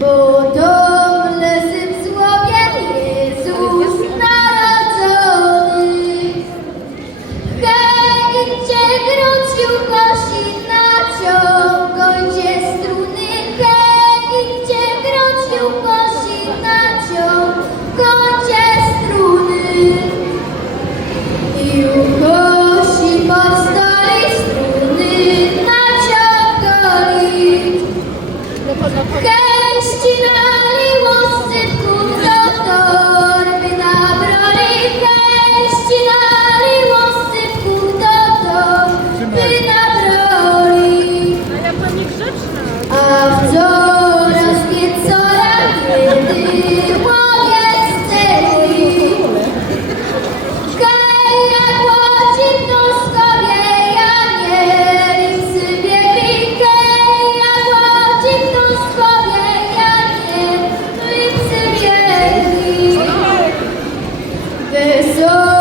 বোধ pessoa.